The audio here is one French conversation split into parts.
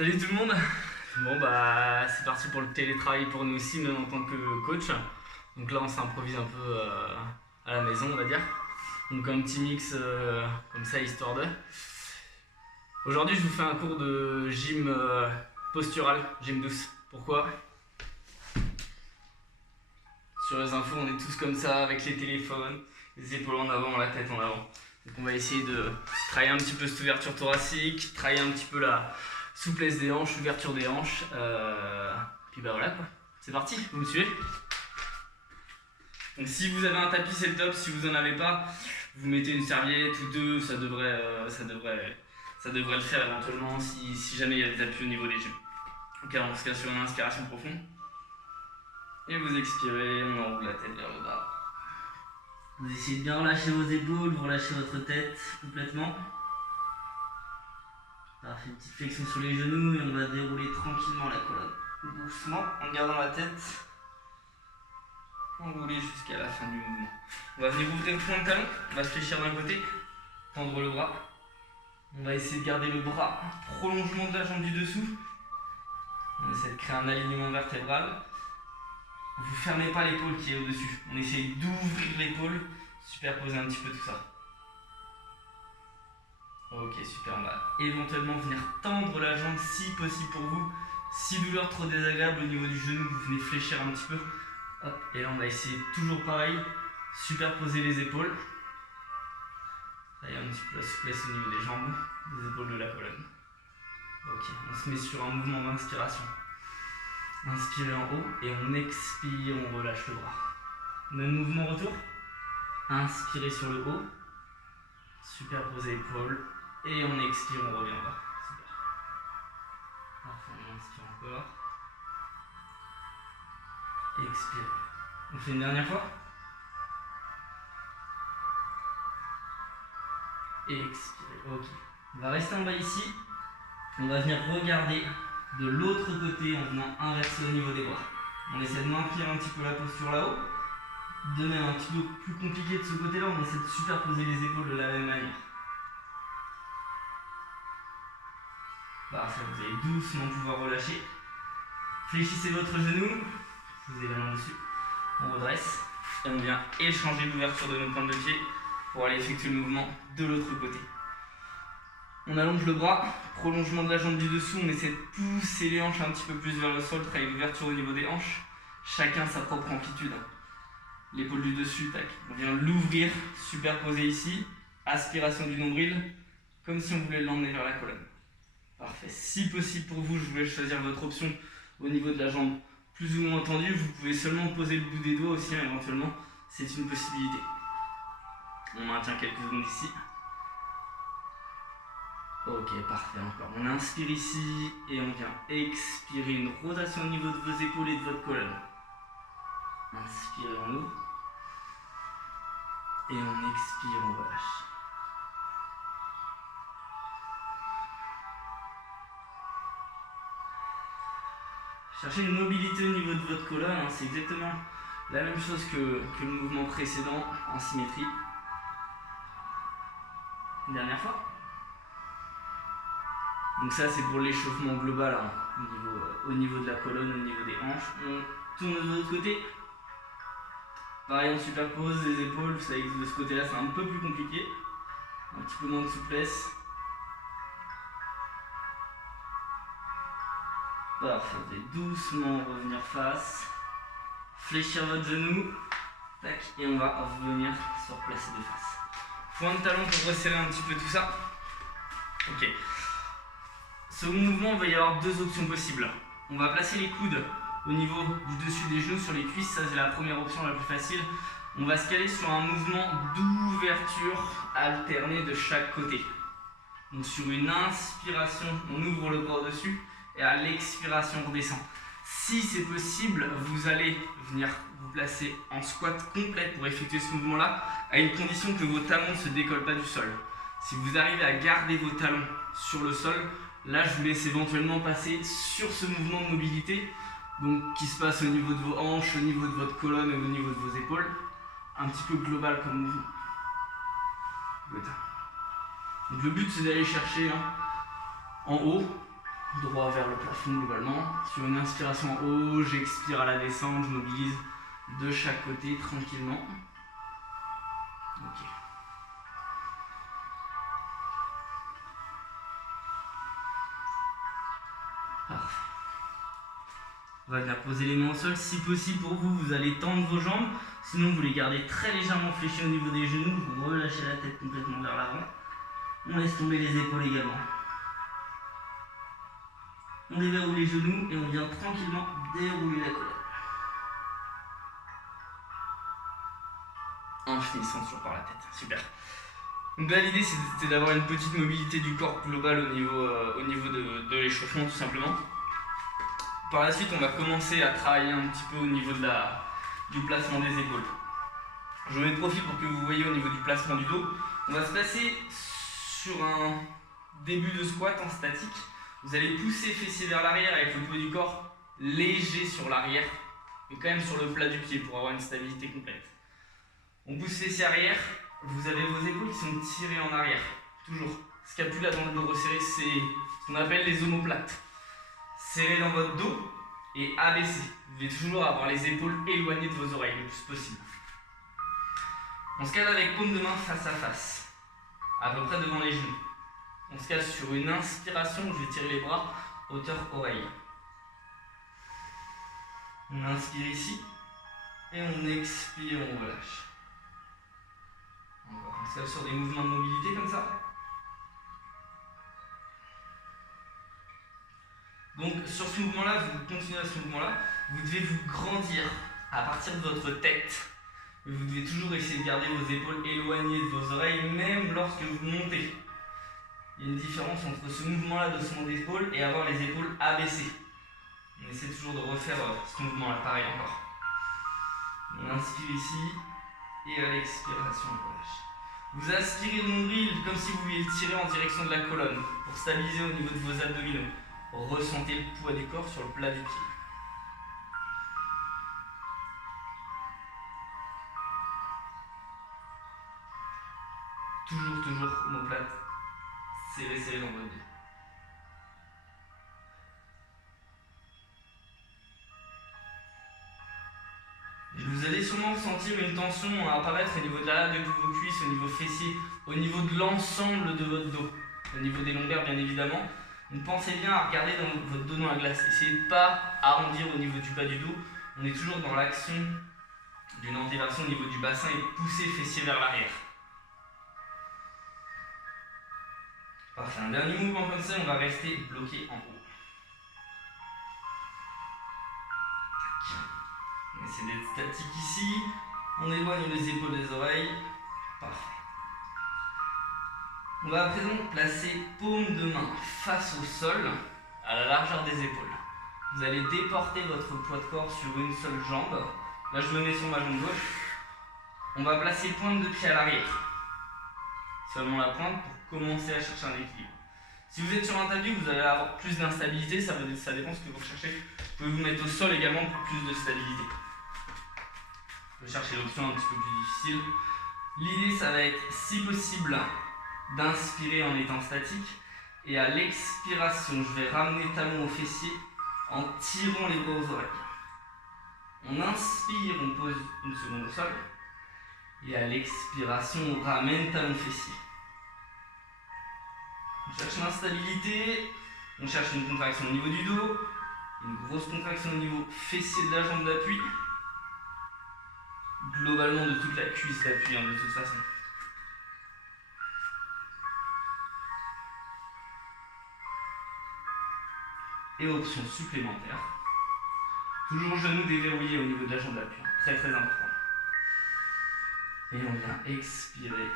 Salut tout le monde. Bon bah c'est parti pour le télétravail pour nous aussi, même en tant que coach. Donc là on s'improvise un peu à la maison on va dire. Donc un petit mix comme ça histoire de. Aujourd'hui je vous fais un cours de gym postural, gym douce. Pourquoi? Sur les infos on est tous comme ça avec les téléphones, les épaules en avant, la tête en avant. Donc on va essayer de travailler un petit peu cette ouverture thoracique, travailler un petit peu la souplesse des hanches, ouverture des hanches. Puis bah voilà quoi. C'est parti, vous me suivez? Donc si vous avez un tapis c'est le top, si vous en avez pas, vous mettez une serviette ou deux, ça devrait le faire éventuellement si jamais il y a des appuis au niveau des genoux. Ok, on se casse sur une inspiration profonde. Et vous expirez, on enroule la tête vers le bas. Vous essayez de bien relâcher vos épaules, vous relâchez votre tête complètement. Parfait, une petite flexion sur les genoux et on va dérouler tranquillement la colonne. Doucement, en gardant la tête. Enrouler jusqu'à la fin du mouvement. On va venir ouvrir le point de talon, on va se fléchir d'un côté, tendre le bras. On va essayer de garder le bras, prolongement de la jambe du dessous. On essaie de créer un alignement vertébral. Vous fermez pas l'épaule qui est au-dessus. On essaye d'ouvrir l'épaule, superposer un petit peu tout ça. Ok, super, on va éventuellement venir tendre la jambe si possible pour vous. Si douleur trop désagréable au niveau du genou, vous venez fléchir un petit peu. Hop, et là on va essayer toujours pareil, superposer les épaules. Travailler un petit peu la souplesse au niveau des jambes, des épaules de la colonne. Ok, on se met sur un mouvement d'inspiration. Inspirez en haut et on expire, on relâche le bras. Même mouvement retour. Inspirez sur le haut. Superposez l'épaule. Et on expire, on revient en bas. Super. Parfait, on inspire encore. Expire. On fait une dernière fois. Expirez. Ok. On va rester en bas ici. On va venir regarder de l'autre côté en venant inverser au niveau des bras. On essaie de maintenir un petit peu la posture là-haut. De même un petit peu plus compliqué de ce côté-là, on essaie de superposer les épaules de la même manière. Parfait, vous allez doucement pouvoir relâcher. Fléchissez votre genou, vous avez la main dessus. On redresse et on vient échanger l'ouverture de nos pointes de pied pour aller effectuer le mouvement de l'autre côté. On allonge le bras, prolongement de la jambe du dessous, on essaie de pousser les hanches un petit peu plus vers le sol, travailler l'ouverture au niveau des hanches. Chacun sa propre amplitude. L'épaule du dessus, tac. On vient l'ouvrir, superposer ici. Aspiration du nombril, comme si on voulait l'emmener vers la colonne. Parfait. Si possible pour vous, je vous laisse choisir votre option au niveau de la jambe plus ou moins tendue. Vous pouvez seulement poser le bout des doigts aussi, hein, éventuellement. C'est une possibilité. On maintient quelques secondes ici. Ok, parfait, encore. On inspire ici et on vient expirer une rotation au niveau de vos épaules et de votre colonne. Inspirez, on ouvre. Et on expire, on relâche. Cherchez une mobilité au niveau de votre colonne, hein, c'est exactement la même chose que le mouvement précédent en symétrie. Une dernière fois. Donc ça c'est pour l'échauffement global hein, au niveau de la colonne, au niveau des hanches. On tourne de l'autre côté. Pareil, on superpose les épaules, vous savez que de ce côté-là c'est un peu plus compliqué. Un petit peu moins de souplesse. Parfait, vous allez doucement revenir face. Fléchir votre genou. Tac, et on va revenir se replacer de face. Point de talon pour resserrer un petit peu tout ça. Ok. Second mouvement, il va y avoir deux options possibles. On va placer les coudes au niveau du dessus des genoux sur les cuisses, ça c'est la première option la plus facile. On va se caler sur un mouvement d'ouverture alternée de chaque côté. Donc sur une inspiration, on ouvre le bras au-dessus et à l'expiration, on redescend. Si c'est possible, vous allez venir vous placer en squat complète pour effectuer ce mouvement-là, à une condition que vos talons ne se décollent pas du sol. Si vous arrivez à garder vos talons sur le sol, là je vous laisse éventuellement passer sur ce mouvement de mobilité, donc qui se passe au niveau de vos hanches, au niveau de votre colonne et au niveau de vos épaules, un petit peu global comme mouvement. Donc le but c'est d'aller chercher en haut droit vers le plafond globalement. Sur une inspiration en haut, j'expire à la descente, je mobilise de chaque côté tranquillement. Ok. Parfait. On va venir poser les mains au sol. Si possible pour vous, vous allez tendre vos jambes. Sinon, vous les gardez très légèrement fléchies au niveau des genoux. Vous relâchez la tête complètement vers l'avant. On laisse tomber les épaules également. On déverrouille les genoux et on vient tranquillement dérouler la colonne. En finissant toujours par la tête. Super. Donc là, l'idée, c'est d'avoir une petite mobilité du corps global au niveau de l'échauffement, tout simplement. Par la suite, on va commencer à travailler un petit peu au niveau du placement des épaules. Je mets de profil pour que vous voyez au niveau du placement du dos. On va se placer sur un début de squat en statique. Vous allez pousser fessier vers l'arrière avec le poids du corps léger sur l'arrière, mais quand même sur le plat du pied pour avoir une stabilité complète. On pousse fessier arrière, vous avez vos épaules qui sont tirées en arrière, toujours. Scapula dans le dos resserré, c'est ce qu'on appelle les omoplates. Serrez dans votre dos et abaissez. Vous devez toujours avoir les épaules éloignées de vos oreilles le plus possible. On se cale avec paume de main face à face, à peu près devant les genoux. On se cale sur une inspiration, je vais tirer les bras, hauteur oreille. On inspire ici et on expire, on relâche. Encore. On se cale sur des mouvements de mobilité comme ça. Donc sur ce mouvement-là, vous continuez à ce mouvement-là, vous devez vous grandir à partir de votre tête. Vous devez toujours essayer de garder vos épaules éloignées de vos oreilles, même lorsque vous montez. Il y a une différence entre ce mouvement-là de son d'épaule et avoir les épaules abaissées. On essaie toujours de refaire ce mouvement-là, pareil encore. On inspire ici et à l'expiration, on relâche. Vous aspirez le nombril comme si vous vouliez le tirer en direction de la colonne pour stabiliser au niveau de vos abdominaux. Ressentez le poids du corps sur le plat du pied. Toujours omoplate. Serrez dans votre dos. Vous allez sûrement ressentir une tension apparaître au niveau de l'arrière de vos cuisses, au niveau fessier, au niveau de l'ensemble de votre dos, au niveau des lombaires bien évidemment. Donc pensez bien à regarder dans votre dos dans la glace. Essayez de ne pas arrondir au niveau du bas du dos. On est toujours dans l'action d'une antéversion au niveau du bassin et pousser fessier vers l'arrière. Parfait. Un dernier mouvement comme ça, on va rester bloqué en haut. Tac. On essaie d'être statique ici. On éloigne les épaules des oreilles. Parfait. On va à présent placer paume de main face au sol, à la largeur des épaules. Vous allez déporter votre poids de corps sur une seule jambe. Là, je me mets sur ma jambe gauche. On va placer pointe de pied à l'arrière. Seulement la pointe pour commencer à chercher un équilibre. Si vous êtes sur un tapis, vous allez avoir plus d'instabilité, ça dépend de ce que vous recherchez. Vous pouvez vous mettre au sol également pour plus de stabilité. Vous pouvez chercher l'option un petit peu plus difficile. L'idée, ça va être, si possible, d'inspirer en étant statique. Et à l'expiration, je vais ramener talon au fessier en tirant les bras aux oreilles. On inspire, on pose une seconde au sol. Et à l'expiration, on ramène talon fessier. On cherche l'instabilité, on cherche une contraction au niveau du dos, une grosse contraction au niveau fessier de la jambe d'appui. Globalement de toute la cuisse d'appui de toute façon. Et option supplémentaire, toujours genou déverrouillé au niveau de la jambe d'appui, très très important. Et on vient expirer.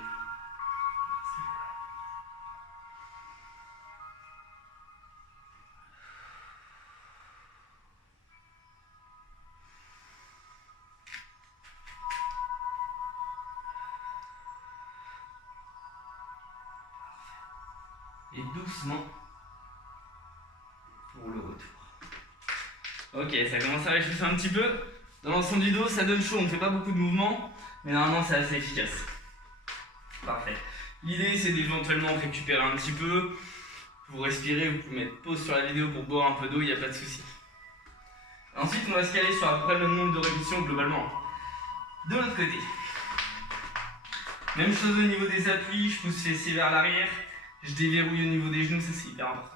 Et doucement pour le retour. Ok, ça commence à réchauffer un petit peu. Dans l'ensemble du dos, ça donne chaud, on ne fait pas beaucoup de mouvements, mais normalement c'est assez efficace. Parfait. L'idée c'est d'éventuellement récupérer un petit peu. Vous respirez, vous pouvez mettre pause sur la vidéo pour boire un peu d'eau, il n'y a pas de souci. Ensuite, on va se caler sur à peu près le nombre de répétitions globalement. De l'autre côté. Même chose au niveau des appuis, je pousse les fessiers vers l'arrière, je déverrouille au niveau des genoux, ça c'est hyper important.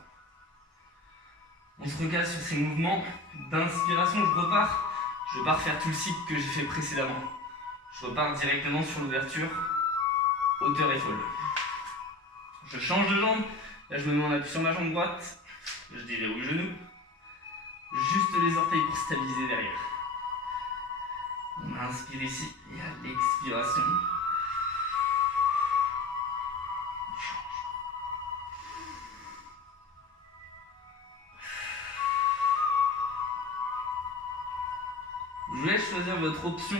On se recale sur ces mouvements d'inspiration, je vais pas refaire tout le cycle que j'ai fait précédemment. Je repars directement sur l'ouverture, hauteur épaule. Je change de jambe, là je me mets en appui sur ma jambe droite, je déverrouille le genou, juste les orteils pour stabiliser derrière. On inspire ici, et à l'expiration, je vous laisse choisir votre option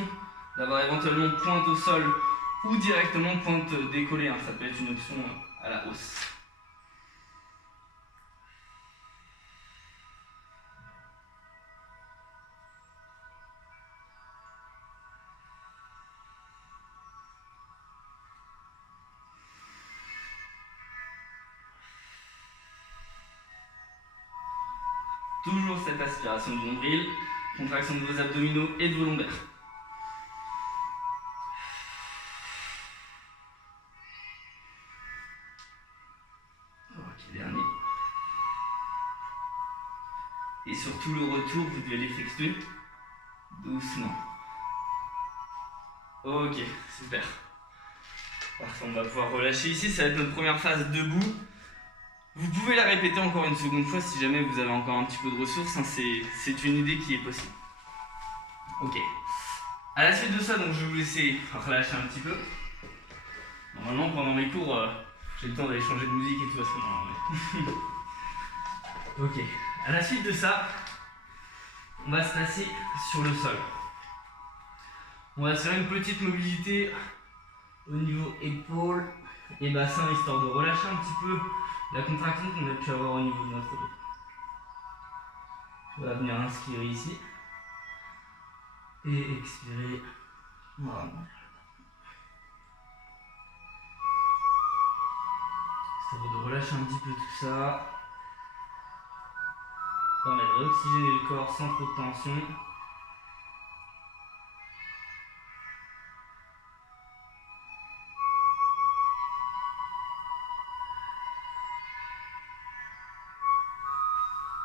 d'avoir éventuellement pointe au sol ou directement pointe décollée, ça peut être une option à la hausse. Toujours cette aspiration du nombril, contraction de vos abdominaux et de vos lombaires. Ok, dernier. Et surtout le retour, vous devez l'effectuer doucement. Ok, super. Parfait, on va pouvoir relâcher ici, ça va être notre première phase debout. Vous pouvez la répéter encore une seconde fois si jamais vous avez encore un petit peu de ressources, c'est une idée qui est possible. Ok. À la suite de ça, donc je vais vous laisser relâcher un petit peu. Normalement, pendant mes cours, j'ai le temps d'aller changer de musique et tout à ce moment-là. Ok. À la suite de ça, on va se placer sur le sol. On va faire une petite mobilité au niveau épaules et bassin, histoire de relâcher un petit peu la contraction qu'on a pu avoir au niveau de notre dos. Je vais venir inspirer ici et expirer. Voilà. Histoire de relâcher un petit peu tout ça. Permet de réoxygéner le corps sans trop de tension.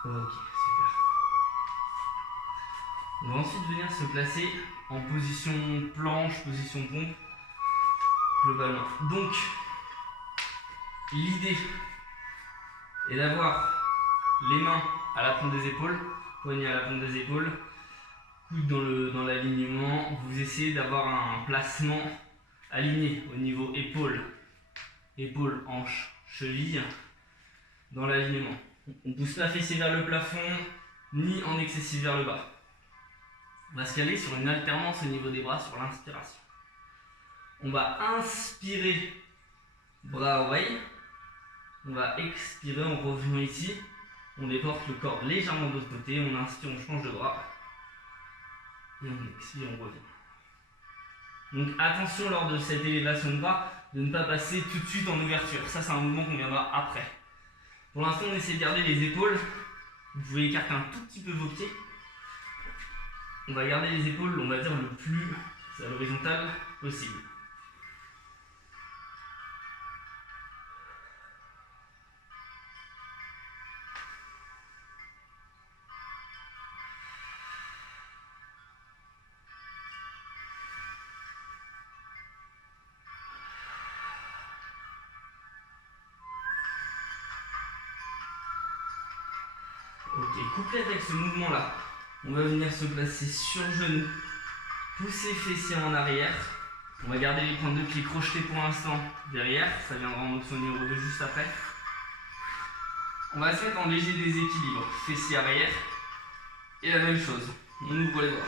Ok, super. On va ensuite venir se placer en position planche, position pompe, globalement. Donc, l'idée est d'avoir les mains à la pointe des épaules, poignets à la pointe des épaules, coude dans l'alignement. Vous essayez d'avoir un placement aligné au niveau épaule, hanche, cheville, dans l'alignement. On ne pousse pas fessier vers le plafond, ni en excessif vers le bas. On va se caler sur une alternance au niveau des bras sur l'inspiration. On va inspirer, bras à oreille. On va expirer en revenant ici. On déporte le corps légèrement de l'autre côté. On inspire, on change de bras. Et on expire, on revient. Donc attention lors de cette élévation de bras de ne pas passer tout de suite en ouverture. Ça, c'est un mouvement qu'on viendra après. Pour l'instant, on essaie de garder les épaules. Vous pouvez écarter un tout petit peu vos pieds. On va garder les épaules, on va dire, le plus à l'horizontale possible. Ok, couplé avec ce mouvement-là, on va venir se placer sur genou, pousser fessiers en arrière. On va garder les pointes de pied crochetées pour l'instant derrière, ça viendra en option numéro 2 juste après. On va se mettre en léger déséquilibre, fessiers arrière, et la même chose, on ouvre les bras.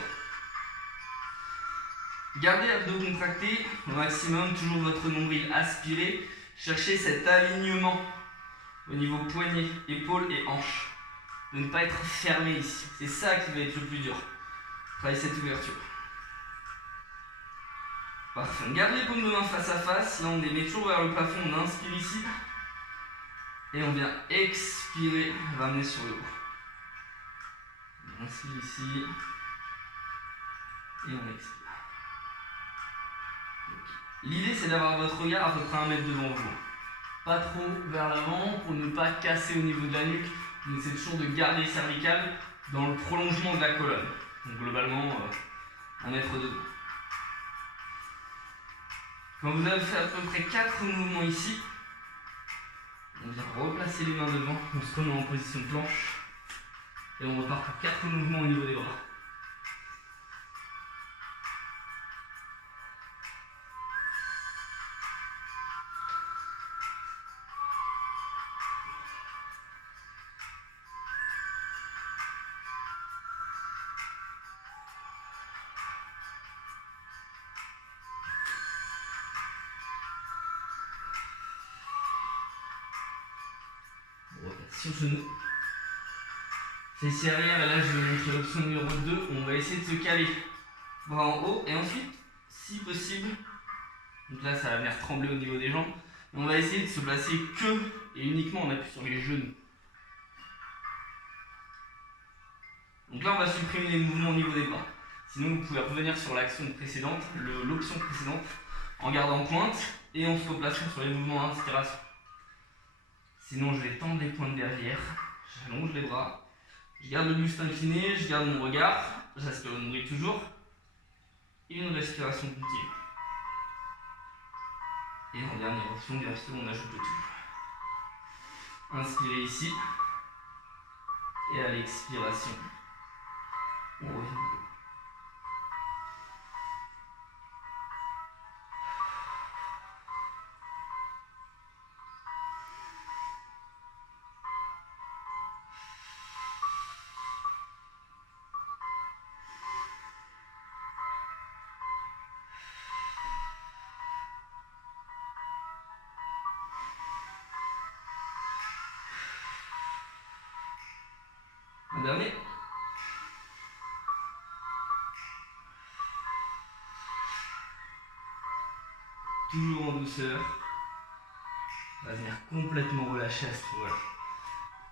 Gardez l'abdos contracté au maximum, toujours votre nombril aspiré, cherchez cet alignement au niveau poignet, épaule et hanche. De ne pas être fermé ici. C'est ça qui va être le plus dur. Travaillez cette ouverture. Parfait. On garde les paumes de main face à face. Là, on les met toujours vers le plafond. On inspire ici. Et on vient expirer, ramener sur le haut. On inspire ici. Et on expire. L'idée, c'est d'avoir votre regard à peu près 1 mètre devant vous. Pas trop vers l'avant pour ne pas casser au niveau de la nuque. On essaie toujours de garder le cervical dans le prolongement de la colonne. Donc globalement, 1 mètre devant. Quand vous avez fait à peu près 4 mouvements ici, on vient replacer les mains devant, on se remet en position de planche et on repart pour 4 mouvements au niveau des bras. Sur genou. Fessier arrière, et là je vais montrer l'option numéro 2. On va essayer de se caler bras en haut et ensuite, si possible, donc là ça va venir trembler au niveau des jambes, on va essayer de se placer que et uniquement en appui sur les genoux. Donc là on va supprimer les mouvements au niveau des bras. Sinon vous pouvez revenir sur l'action précédente, l'option précédente, en gardant pointe et en se replaçant sur les mouvements d'inspiration. Sinon, je vais tendre les pointes derrière, j'allonge les bras, je garde le buste incliné, je garde mon regard, j'aspire le nombril toujours, et une respiration continue. Et en dernière option, bien sûr, on ajoute le tout. Inspirez ici, et à l'expiration, on revient. Un dernier. Toujours en douceur. On va venir complètement relâcher à ce niveau-là.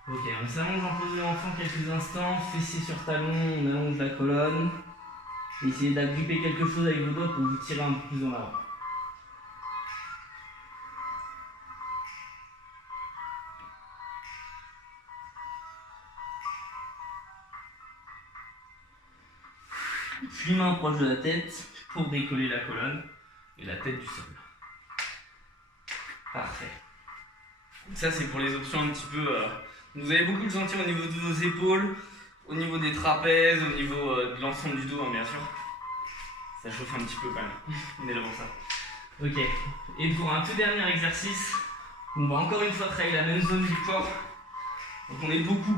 Ok, on s'allonge en pose de l'enfant quelques instants, fessiers sur talon, on allonge la colonne. Essayez d'agripper quelque chose avec vos doigts pour vous tirer un peu plus en avant. Puis main proche de la tête pour décoller la colonne et la tête du sol. Parfait. Donc ça c'est pour les options un petit peu... vous allez beaucoup le sentir au niveau de vos épaules, au niveau des trapèzes, au niveau de l'ensemble du dos, hein, bien sûr. Ça chauffe un petit peu quand même. On est là pour ça. Ok. Et pour un tout dernier exercice, on va encore une fois travailler la même zone du corps. Donc on est beaucoup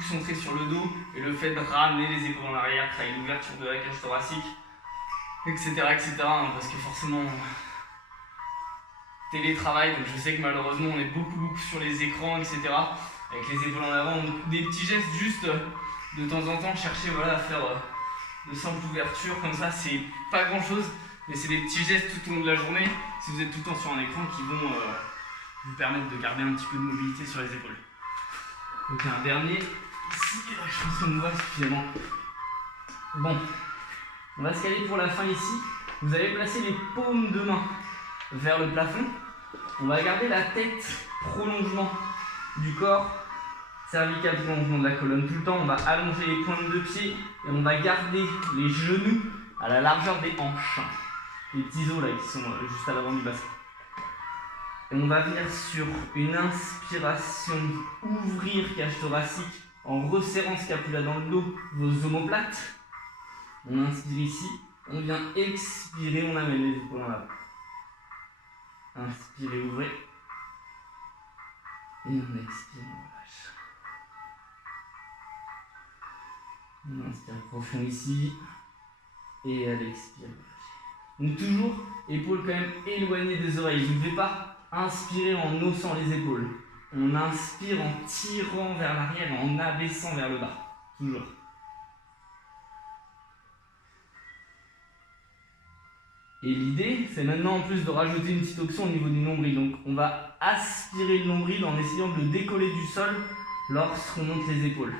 centré sur le dos et le fait de ramener les épaules en arrière, travailler l'ouverture de la cage thoracique, etc. hein, parce que forcément, télétravail, donc je sais que malheureusement on est beaucoup sur les écrans, etc. Avec les épaules en avant, donc des petits gestes juste de temps en temps, chercher voilà, à faire de simples ouvertures comme ça, c'est pas grand chose, mais c'est des petits gestes tout au long de la journée, si vous êtes tout le temps sur un écran, qui vont vous permettre de garder un petit peu de mobilité sur les épaules. Donc un dernier, ici, je pense qu'on me voit suffisamment. Bon, on va se caler pour la fin ici. Vous allez placer les paumes de main vers le plafond. On va garder la tête, prolongement du corps, cervical, prolongement de la colonne tout le temps. On va allonger les pointes de pied et on va garder les genoux à la largeur des hanches. Les petits os là qui sont juste à l'avant du bassin. Et on va venir sur une inspiration, ouvrir cage thoracique en resserrant scapula dans le dos, vos omoplates. On inspire ici, on vient expirer, on amène les épaules en avant. Inspirez, ouvrez. Et on expire, on relâche. On inspire profond ici. Et à l'expire, relâchez. Donc toujours, épaules quand même éloignées des oreilles. Vous ne devez pas inspirer en haussant les épaules. On inspire en tirant vers l'arrière, en abaissant vers le bas. Toujours. Et l'idée, c'est maintenant en plus de rajouter une petite option au niveau du nombril. Donc on va aspirer le nombril en essayant de le décoller du sol lorsqu'on monte les épaules.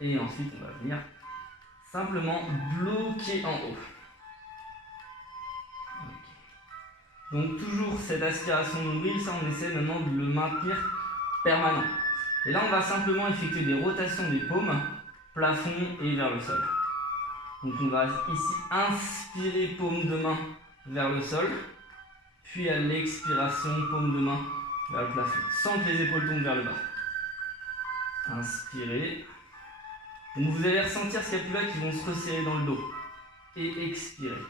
Et ensuite, on va venir simplement bloquer en haut. Okay. Donc toujours cette aspiration nombril, ça on essaie maintenant de le maintenir permanent. Et là, on va simplement effectuer des rotations des paumes, plafond et vers le sol. Donc on va ici inspirer paume de main vers le sol, puis à l'expiration, paume de main vers le plafond, sans que les épaules tombent vers le bas. Inspirez. Donc vous allez ressentir ce scapula qui vont se resserrer dans le dos. Et expirez.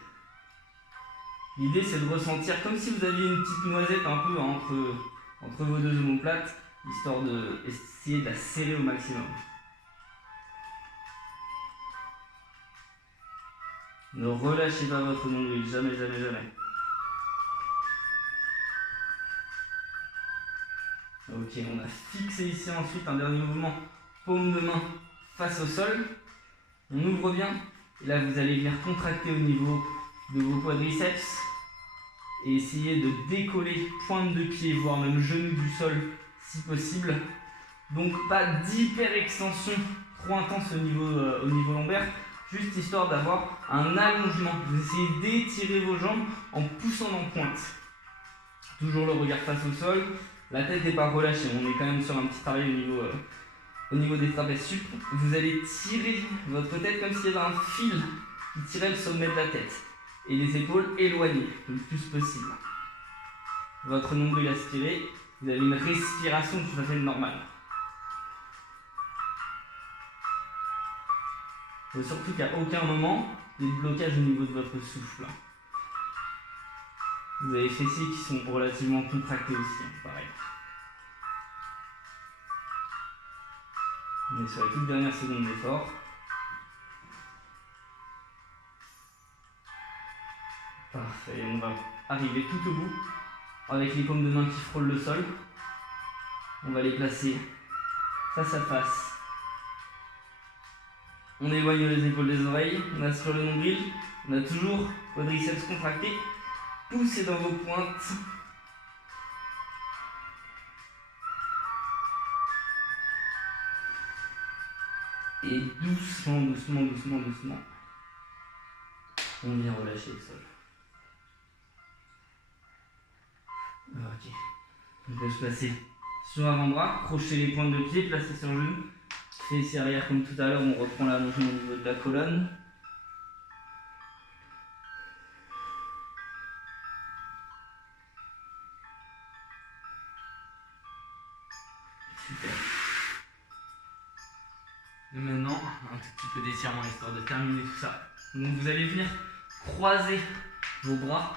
L'idée c'est de ressentir comme si vous aviez une petite noisette un peu entre vos deux omoplates, histoire d'essayer de la serrer au maximum. Ne relâchez pas votre nombril, jamais, jamais, jamais. Ok, on a fixé ici ensuite un dernier mouvement, paume de main face au sol. On ouvre bien, et là vous allez venir contracter au niveau de vos quadriceps et essayer de décoller pointe de pied, voire même genou du sol si possible. Donc pas d'hyper extension trop intense au niveau lombaire, juste histoire d'avoir un allongement. Vous essayez d'étirer vos jambes en poussant en pointe. Toujours le regard face au sol, la tête n'est pas relâchée, on est quand même sur un petit travail au niveau des trapèzes sup. Vous allez tirer votre tête comme s'il y avait un fil qui tirait le sommet de la tête. Et les épaules éloignées le plus possible. Votre nombril aspiré, vous avez une respiration tout à fait normale. Il faut surtout qu'à aucun moment, il y ait de blocage au niveau de votre souffle. Vous avez les fessiers qui sont relativement contractés aussi, pareil. On est sur les toutes dernières secondes d'effort. Parfait, on va arriver tout au bout avec les paumes de main qui frôlent le sol. On va les placer face à face. On éloigne les épaules des oreilles, on aspire le nombril, on a toujours quadriceps contractés. Poussez dans vos pointes. Et doucement, doucement, doucement, doucement, on vient relâcher le sol. Ok. On peut se placer sur avant-bras, crocher les pointes de pied, placer sur le genou. Fessiers arrière comme tout à l'heure, on reprend l'allongement au niveau de la colonne. Super. Et maintenant, un tout petit peu d'étirement histoire de terminer tout ça. Donc vous allez venir croiser vos bras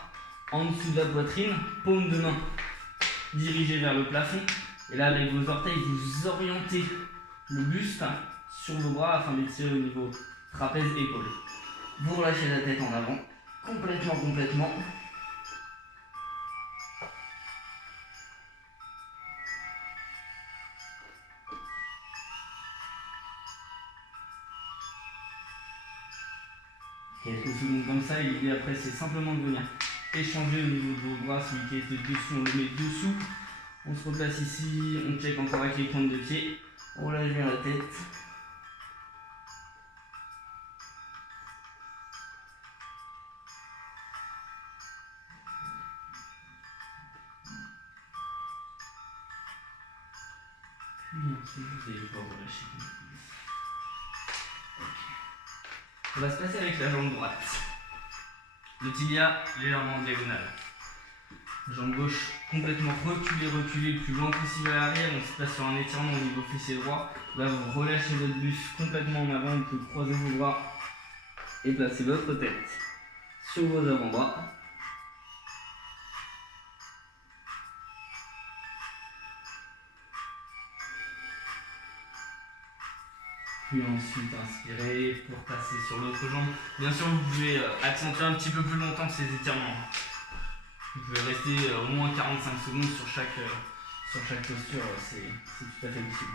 en dessous de la poitrine, paume de main dirigée vers le plafond. Et là, avec vos orteils, vous orientez le buste sur vos bras afin d'étirer au niveau trapèze épaule. Vous relâchez la tête en avant, complètement. Quelques secondes comme ça, et l'idée après c'est simplement de venir échanger au niveau de vos bras. Celui qui est dessous, on le met dessous. On se replace ici, on check encore avec les pointes de pied. On relâche bien la tête. Puis ensuite, vous allez pouvoir relâcher. On va se passer avec la jambe droite. Le tibia légèrement en diagonale. Jambe gauche complètement reculée le plus loin possible à l'arrière. On se place sur un étirement au niveau fessier droit. Là, vous relâchez votre buste complètement en avant. Vous pouvez croiser vos bras et placer votre tête sur vos avant-bras. Puis ensuite inspirez pour passer sur l'autre jambe. Bien sûr, vous pouvez accentuer un petit peu plus longtemps ces étirements. Vous pouvez rester au moins 45 secondes sur chaque posture, c'est tout à fait possible.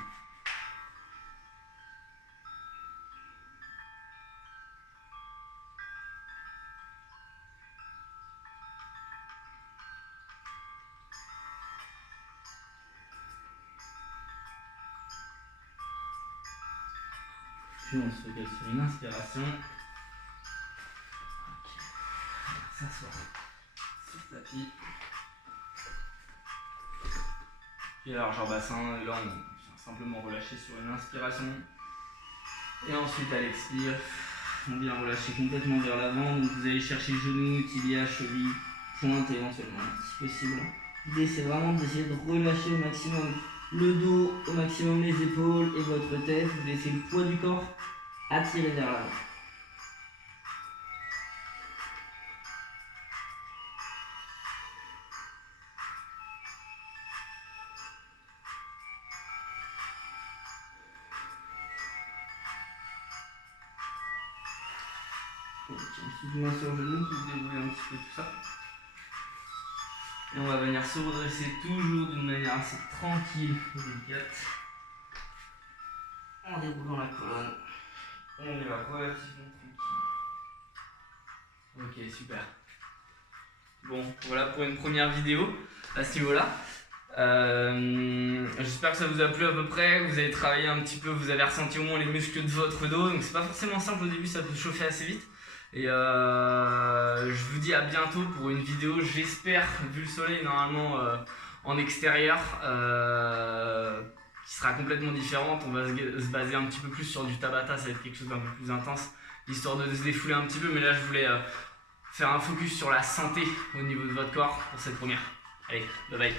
Puis on se focalise sur une inspiration. Ok. S'asseoir sur le tapis. Puis largeur bassin, là on vient simplement relâcher sur une inspiration. Et ensuite à l'expire, on vient relâcher complètement vers l'avant. Donc vous allez chercher genou, tibia, cheville, pointe éventuellement, si possible. L'idée c'est vraiment d'essayer de relâcher au maximum le dos, au maximum les épaules et votre tête. Vous laissez le poids du corps attirer vers l'avant. Ensuite, main sur genou pour dérouler un petit peu tout ça. Et on va venir se redresser toujours d'une manière assez tranquille et délicate. En déroulant la colonne. On y va relativement tranquille. Ok, super. Bon, voilà pour une première vidéo à ce niveau-là. J'espère que ça vous a plu à peu près, vous avez travaillé un petit peu, vous avez ressenti au moins les muscles de votre dos, donc c'est pas forcément simple au début, ça peut chauffer assez vite. Et je vous dis à bientôt pour une vidéo, j'espère, vu le soleil normalement en extérieur, qui sera complètement différente. On va se baser un petit peu plus sur du Tabata, ça va être quelque chose d'un peu plus intense, histoire de se défouler un petit peu, mais là je voulais faire un focus sur la santé au niveau de votre corps pour cette première. Allez, bye bye.